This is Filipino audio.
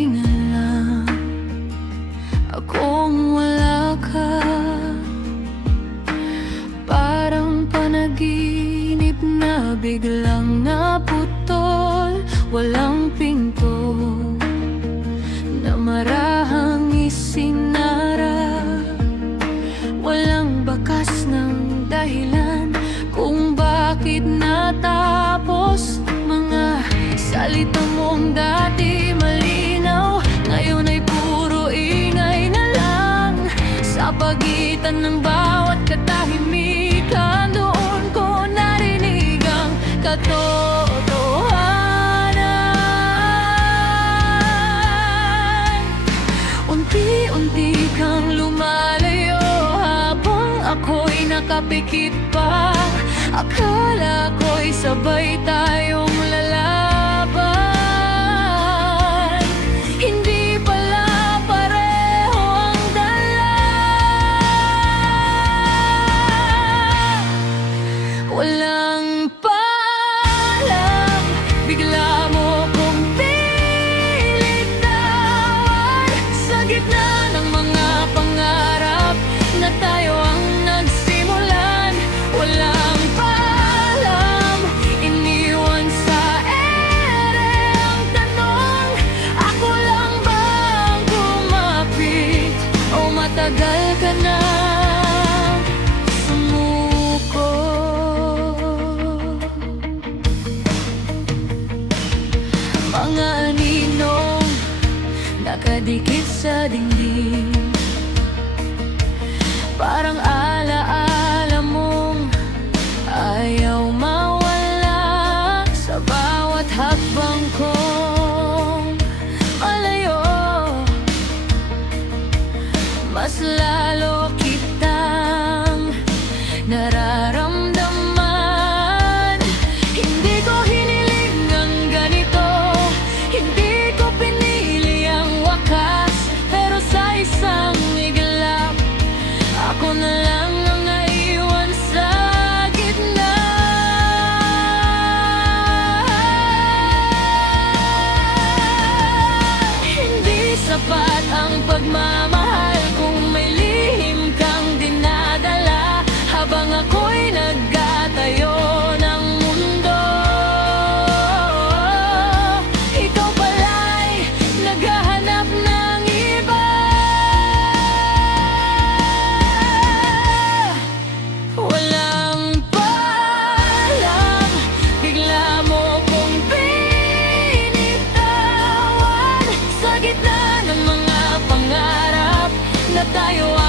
buti na lang akong wala ka. Parang panaginip na biglang naputol, walang pinto na marahang isinara, walang bakas ng dahilan kung bakit natapos. Mga salita mong dati malinaw, ngayon ay puro ingay na lang. Sa pagitan ng bawat katahimikan, doon ko narinig ang katotohanan. Unti-unti kang lumalayo habang ako'y nakapikit pa. Akala ko'y sabay tayong lalaban, hindi pala pareho ang dala. Walang paalam, bigla mo kong pinitawan. Sa gitna ng mga pangarap na tayo ang nagsimulan, walang paalam, iniwan sa ere ang tanong, ako lang bang kumapit o matagal ka na sumuko? Mga aninong nakadikit sa dingding, parang alaala mong ayaw mawala. Sa bawat hakbang kong malayo, mas lalo kitang nararamdaman. Hindi ko hiniling ang ganito, hindi ko pinili ang wakas, pero sa isang iglap, ako na lang ang naiwan sa gitna. Hindi sapat ang pagmamahal kung may lihim kang dinadala, habang ako'y nagtatayo ng mundo. Ikaw pala'y naghahanap ng iba. Walang paalam, bigla mo kong binitawan. Sa gitna ng mga pangarap na tayo